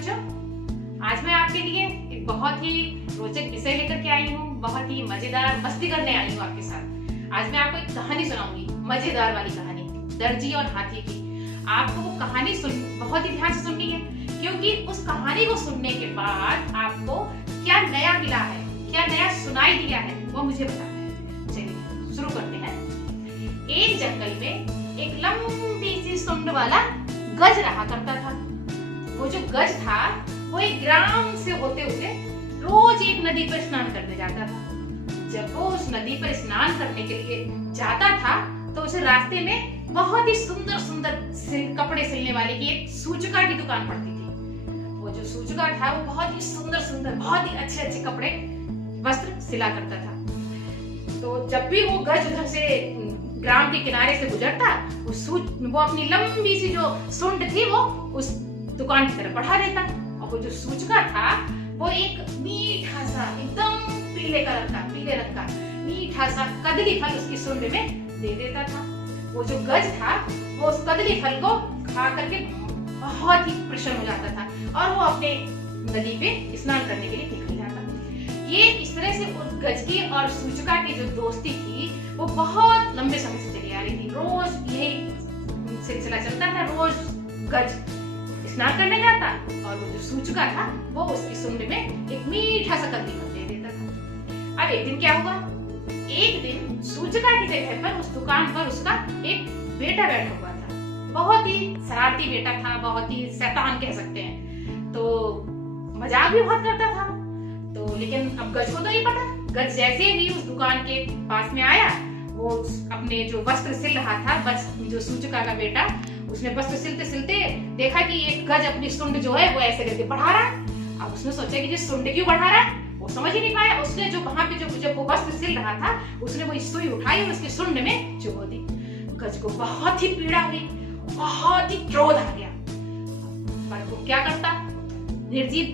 बच्चों, आज मैं आपके लिए एक बहुत ही रोचक विषय लेकर के आई हूँ। बहुत ही मजेदार मस्ती करने आई हूँ आपके साथ। आज मैं आपको एक कहानी सुनाऊंगी, मजेदार वाली कहानी, दर्जी और हाथी की। आपको वो कहानी बहुत ही ध्यान से सुननी है, क्योंकि उस कहानी को सुनने के बाद आपको क्या नया मिला है, क्या नया सुनाई दिया है, वो मुझे बताना है। चलिए शुरू करते हैं। एक जंगल में एक लंबी सी सूंड वाला गज रहा करता था। वो जो गज था वो एक ग्राम से होते हुए रोज एक नदी पर स्नान करने जाता था। जब वो उस नदी पर स्नान करने के लिए जाता था तो उसे रास्ते में बहुत ही सुंदर सुंदर कपड़े सिलने वाले की एक सूचका की दुकान पड़ती थी। वो जो सूचका था वो बहुत ही सुंदर सुंदर, बहुत ही अच्छे अच्छे कपड़े, वस्त्र सिला करता था। तो जब भी वो गज उधर से ग्राम के किनारे से गुजरता, वो अपनी लंबी सी जो सूंड थी वो उस दुकान की तरफ बढ़ा देता। और वो जो सूचका था वो एक मीठा सा, एकदम पीले रंग का मीठा सा कदली फल उसकी सूंड में दे देता था। वो जो गज था वो उस कदली फल को खा करके बहुत ही प्रसन्न हो जाता था और वो अपने नदी पे स्नान करने के लिए निकल जाता। ये इस तरह से उस गज की और सूचका की जो दोस्ती थी वो बहुत लंबे समय से चली आ रही थी। रोज यही सिलसिला चलता था। रोज गज स्नान करने जाता और वो जो सूचका था वो उसकी सूंड में एक मीठा सा कदली फल दे देता था। अब एक दिन क्या हुआ, एक दिन सूचका की जगह पर उस दुकान पर उसका एक बेटा बैठा हुआ था। बहुत ही शरारती बेटा था, बहुत ही शैतान कह सकते हैं। तो मजाक भी बहुत करता था। तो लेकिन अब गज को तो नहीं पता। गज जैसे ही उस दुकान के पास में आया, वो अपने जो वस्त्र सिल रहा था, बस जो सूचका का बेटा, उसने वस्त्र सिलते सिलते देखा कि एक गज अपनी सूंड जो है वो ऐसे करके बढ़ा रहा है। अब उसने सोचा कि ये सूंड क्यों बढ़ा रहा है, वो समझ ही नहीं पाया। उसने जो वहां पे जब वो वस्त्र सिल रहा था, उसने वो सुई उठाई और उसकी सूंड में चुभो दी। गज को बहुत ही पीड़ा हुई, बहुत ही क्रोध आ गया। पर वो क्या करता, निर्जीव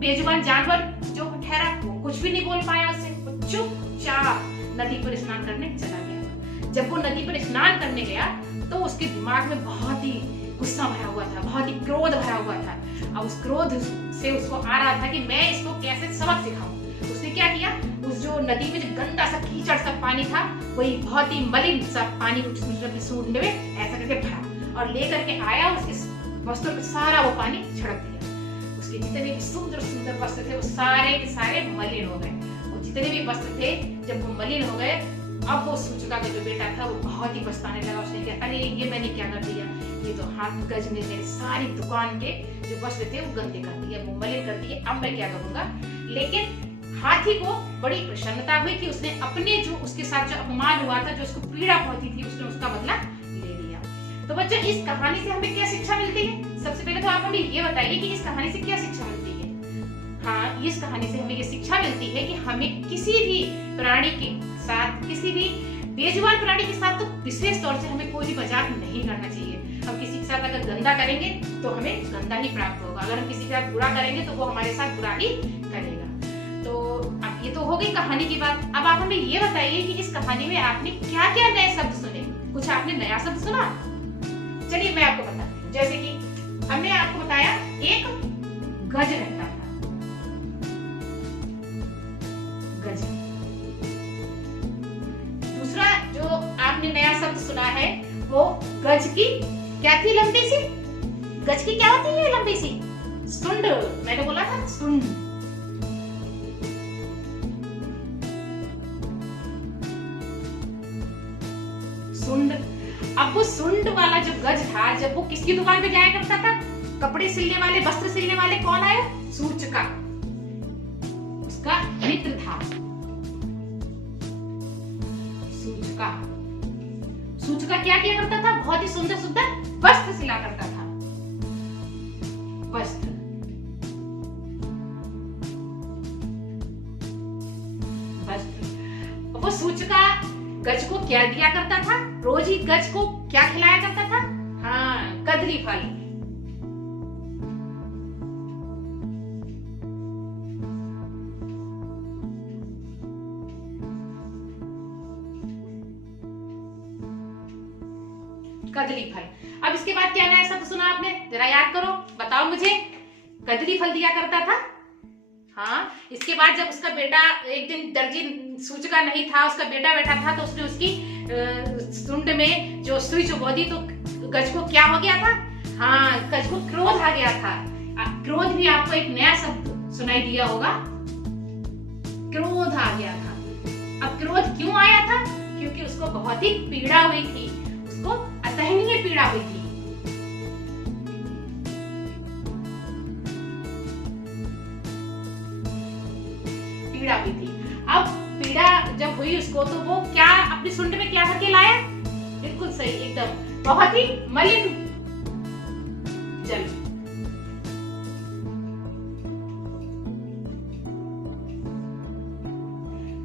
बेजुबान जानवर जो ठहरा, वो कुछ भी नहीं बोल पाया उससे। वो चुपचाप नदी पर स्नान करने चला गया। जब वो नदी पर स्नान करने गया तो उसके दिमाग में बहुत ही गुस्सा भरा हुआ था, बहुत ही क्रोध भरा हुआ था। अब उस क्रोध से उसको आ रहा था कि मैं इसको कैसे सबक सिखाऊं। उसने क्या किया, उस जो नदी में जो गंदा सा कीचड़ सा पानी था, वही बहुत ही मलिन सा पानी उसने सूंड में ऐसा करके भरा और लेकर के आया। उसके वस्त्र पे सारा वो पानी छिड़क दिया। उसके जितने भी सुंदर सुंदर वस्त्र थे वो सारे के सारे मलिन हो गए। वो जितने भी वस्त्र थे जब वो मलिन हो गए, अब वो सूचका का जो बेटा था वो बहुत ही पछताने लगा। उसने कहा, अरे ये मैंने क्या कर दिया, ये तो हाथ गज ने मेरी सारी दुकान के जो वस्त्र थे वो गंदे कर दिए, वो मलिन कर दिए, अब मैं क्या करूंगा। लेकिन हाथी को बड़ी प्रसन्नता हुई कि उसने अपने जो उसके साथ जो अपमान हुआ था, जो उसको पीड़ा पहुंची थी, उसने उसका बदला ले लिया। तो बच्चों, इस कहानी से हमें क्या शिक्षा मिलती है? सबसे पहले तो आप हमें ये बताइए कि इस कहानी से क्या शिक्षा मिलती है। हाँ, इस कहानी से हमें ये शिक्षा मिलती है कि हमें किसी भी प्राणी के साथ, किसी भी बेजुबान प्राणी के साथ तो विशेष तौर से हमें कोई भी मजाक नहीं करना चाहिए। हम किसी के साथ अगर गंदा करेंगे तो हमें गंदा ही प्राप्त होगा। अगर हम किसी के साथ बुरा करेंगे तो वो हमारे साथ बुरा ही करेगा। तो अब ये तो हो गई कहानी की बात। अब आप हमें ये बताइए कि इस कहानी में आपने क्या क्या नए शब्द सुने? कुछ आपने नया शब्द सुना? चलिए मैं आपको बताती हूँ। जैसे कि हमने आपको बताया एक गज रहता था, गज। दूसरा जो आपने नया शब्द सुना है वो गज की क्या थी, लंबी सी। गज की क्या होती है लंबी सी? सूंड। मैंने बोला था सूंड। सूंड। अब वो सूंड वाला जो गज था, जब वो किसकी दुकान पे जाया करता था, कपड़े सिलने वाले, वस्त्र सिलने वाले, कौन आया? सूचका, उसका मित्र था। सूचका। सूचका क्या किया करता था? बहुत ही सुंदर सुंदर वस्त्र सिला करता था। वस्त्र। वस्त्र। वो सूचका गज को क्या दिया करता था? रोज ही गज को क्या खिलाया करता था? हाँ, कदली फल। कदली फल। अब इसके बाद क्या नया शब्द सुना आपने? जरा याद करो, बताओ मुझे। कदली फल दिया करता था। हाँ, इसके बाद जब उसका बेटा एक दिन दर्जी सूचका नहीं था, उसका बेटा बैठा था, तो उसने उसकी सुंड में जो सुई चुभा दी, तो गज को क्या हो गया था? हाँ, गज को क्रोध आ गया था। क्रोध भी आपको एक नया शब्द सुनाई दिया होगा, क्रोध आ गया था। अब क्रोध क्यों आया था? क्योंकि उसको बहुत ही पीड़ा हुई थी, उसको असहनीय पीड़ा हुई थी। पीड़ा हुई थी। अब पीड़ा जब हुई उसको, तो वो क्या अपनी सुंड में क्या करके लाया? बिल्कुल सही, एकदम बहुत ही मलिन जल।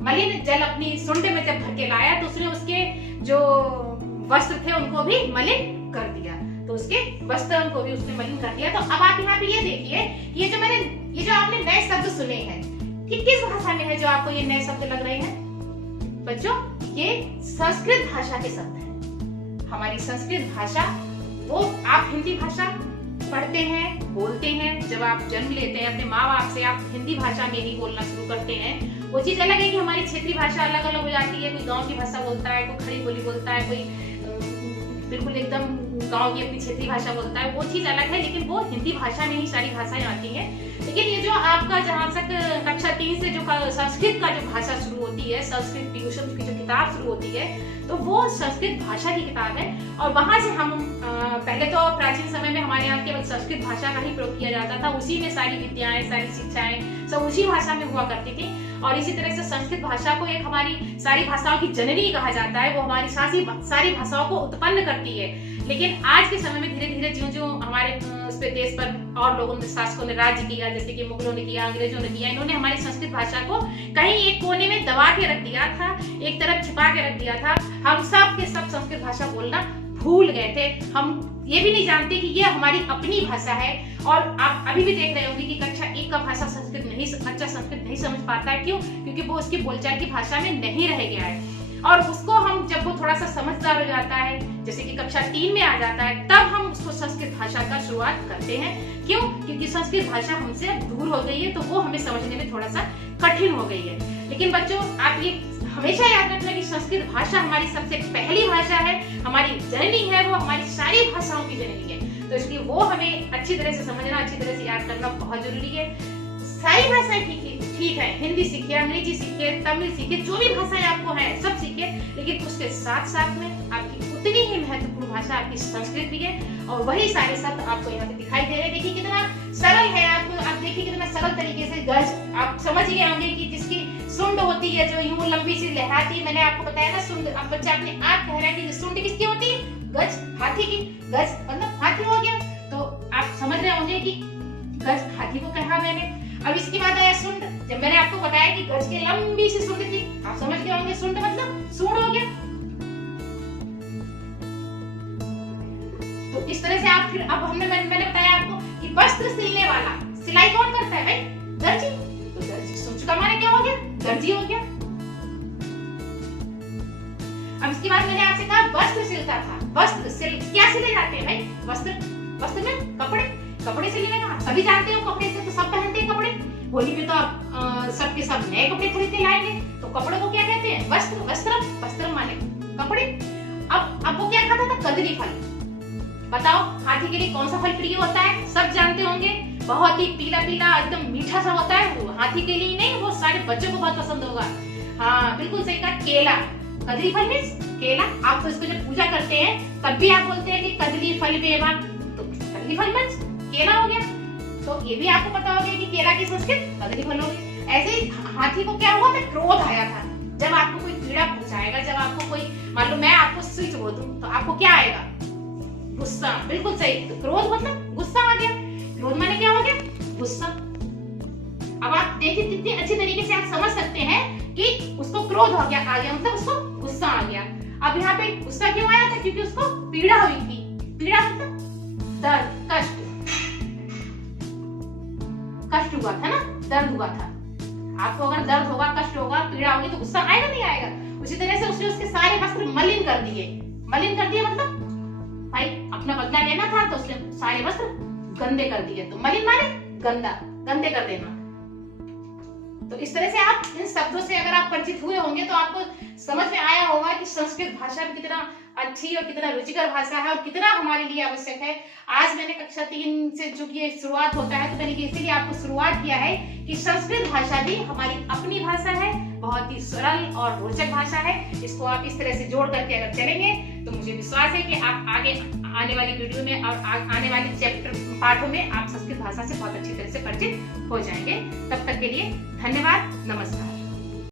मलिन जल अपनी सुंड में जब भर के लाया, तो उसने उसके जो वस्त्र थे उनको भी मलिन कर दिया। तो उसके वस्त्र को भी उसने मलिन कर दिया। तो अब आप यहाँ पे ये देखिए, ये जो आपने नए शब्द सुने हैं, कि किस भाषा में है जो आपको ये नए शब्द लग रहे हैं? बच्चों, ये संस्कृत भाषा के शब्द हैं। हमारी संस्कृत भाषा, वो आप हिंदी भाषा पढ़ते हैं, बोलते हैं, जब आप जन्म लेते हैं अपने माँ बाप से, आप हिंदी भाषा में ही बोलना शुरू करते हैं। वो चीज अलग है कि हमारी क्षेत्रीय भाषा अलग अलग हो जाती है। कोई गांव की भाषा बोलता है, कोई खड़ी बोली बोलता है, कोई बिल्कुल एकदम गांव की अपनी क्षेत्रीय भाषा बोलता है, वो चीज अलग है। लेकिन वो हिंदी भाषा में ही सारी भाषाएं आती हैं। लेकिन ये जो आपका जहाँ तक कक्षा 3 से जो संस्कृत का जो भाषा शुरू होती है, संस्कृत ट्यूशन की जो किताब शुरू होती है, तो वो संस्कृत भाषा की किताब है। और वहां से हम पहले तो प्राचीन समय में हमारे यहाँ केवल संस्कृत भाषा का ही प्रयोग किया जाता था। उसी में सारी विद्याएं, सारी शिक्षाएं सब उसी भाषा में हुआ करती थी। और इसी तरह से संस्कृत भाषा को एक हमारी सारी भाषाओं की जननी कहा जाता है। वो हमारी सारी भाषाओं को उत्पन्न करती है। लेकिन आज के समय में धीरे धीरे ज्यों ज्यों हमारे देश पर और लोगों ने, शासकों ने राज्य किया, जैसे कि मुगलों ने किया, अंग्रेजों ने किया, इन्होंने हमारी संस्कृत भाषा को कहीं एक कोने में दबा के रख दिया था, एक तरफ छिपा के रख दिया था। हम सब के सब संस्कृत भाषा बोलना भूल गए थे। हम ये भी नहीं जानते कि ये हमारी अपनी भाषा है। और आप अभी भी देख रहे होंगे कि कक्षा 1 का भाषा बच्चा संस्कृत नहीं समझ पाता है। क्यों? क्योंकि वो उसकी बोलचाल की भाषा में नहीं रह गया है। और उसको हम जब वो थोड़ा सा समझदार हो जाता है, जैसे कि कक्षा 3 में आ जाता है, तब हम उसको संस्कृत भाषा का शुरुआत करते हैं। क्यों? क्योंकि संस्कृत भाषा हमसे दूर हो गई है, तो वो हमें समझने में थोड़ा सा कठिन हो गई है। लेकिन बच्चों, आप ये हमेशा याद रखना कि संस्कृत भाषा हमारी सबसे पहली भाषा है, हमारी जननी है, वो हमारी सारी भाषाओं की जननी है। तो इसलिए वो हमें अच्छी तरह से समझना, अच्छी तरह से याद करना बहुत जरूरी है। सारी भाषाएं ठीक है, हिंदी सीखिए, अंग्रेजी सीखिए, तमिल सीखिए, जो भी भाषाएं आपको है सब सीखिए। लेकिन उसके साथ साथ में आपकी उतनी ही महत्वपूर्ण भाषा आपकी संस्कृत भी है। और वही सारे शब्द आपको यहाँ पे दिखाई दे रहे हैं। देखिए कितना सरल है, आप देखिए कितना सरल तरीके से गज आप समझ गए होंगे कि जिसकी सुंड होती है, जो यूं लंबी सी लहराती है। मैंने आपको बताया ना, सुंड। अब बच्चा अपने आप कह रहा है कि सुंड किसकी होती है? गज, हाथी की। गज मतलब हाथी हो गया। तो आप समझ रहे होंगे कि गज हाथी को कहा मैंने। अब इसके बाद आया सुंड। जब मैंने आपको बताया कि गज की लंबी सी सुंड थी, आप समझ गए होंगे सुंड मतलब सूंड हो गया। तो इस तरह से आप फिर अब मैंने बताया आपको कि वस्त्र सिलने वाला, सिलाई कौन करता है भाई? दर्जी। तो दर्जी सूंड का माने क्या हो गया? दर्जी हो गया। अब इसके बाद मैंने आपसे कहा वस्त्र सिलता था। वस्त्र क्या सिले जाते हैं भाई? वस्त्र में कपड़े सिलने का सभी जानते हो। कपड़े से तो सब पहनते हैं कपड़े। होली में तो आप सबके सब नए कपड़े खरीद के लाएंगे। तो कपड़ों को क्या कहते हैं? वस्त्र माने कपड़े। अब वो क्या खाता था? कदली फल। बताओ हाथी के लिए कौन सा फल प्रिय होता है? सब जानते होंगे, बहुत ही पीला पीला एकदम मीठा सा होता है। वो हाथी के लिए नहीं, वो सारे बच्चों को बहुत पसंद होगा। हाँ बिल्कुल सही कहा, केला। कदली फल मीन्स केला। आप तो इसको जब पूजा करते हैं तब भी आप बोलते हैं कि कदली फल बेवा। तो कदली फल मीन्स केला हो गया। तो ये भी आपको पता होगा कि केला की संस्कृत कदली फल होगी। ऐसे ही हाथी को क्या हुआ था? क्रोध आया था। जब आपको कोई पीड़ा पहुंचाएगा, जब आपको कोई, मान लो मैं आपको स्विच बोल दूं, तो आपको क्या आएगा? गुस्सा। बिल्कुल सही। तो क्रोध मतलब गुस्सा आ गया। क्रोध माने क्या हो गया? गुस्सा। अब आप देखिए कितनी अच्छी तरीके से आप समझ सकते हैं कि उसको क्रोध आ गया मतलब उसको गुस्सा आ गया। अब यहाँ पे गुस्सा क्यों आया था? क्योंकि उसको पीड़ा हुई थी। पीड़ा मतलब दर्द, कष्ट हुआ था ना, दर्द हुआ था। आपको अगर दर्द होगा, कष्ट होगा, पीड़ा होगी तो गुस्सा आएगा नहीं आएगा? उसी तरह से उसने उसके सारे वस्त्र मलिन कर दिए। मलिन कर दिए मतलब भाई अपना बदला लेना था, तो उसने सारे वस्त्र गंदे कर दिए। तो मलिन माने गंदा, गंदे कर देना। तो इस तरह से आप इन शब्दों से अगर आप परिचित हुए होंगे तो आपको समझ में आया होगा कि संस्कृत भाषा भी कितना अच्छी और कितना रुचिकर भाषा है और कितना हमारे लिए आवश्यक है। आज मैंने कक्षा 3 से चूंकि शुरुआत होता है तो मैंने इसीलिए आपको शुरुआत किया है कि संस्कृत भाषा भी हमारी अपनी भाषा है, बहुत ही सरल और रोचक भाषा है। इसको आप इस तरह से जोड़ करके अगर चलेंगे तो मुझे विश्वास है कि आप आगे आने वाली वीडियो में और आने वाले चैप्टर पाठों में आप संस्कृत भाषा से बहुत अच्छी तरह से परिचित हो जाएंगे। तब तक के लिए धन्यवाद, नमस्कार।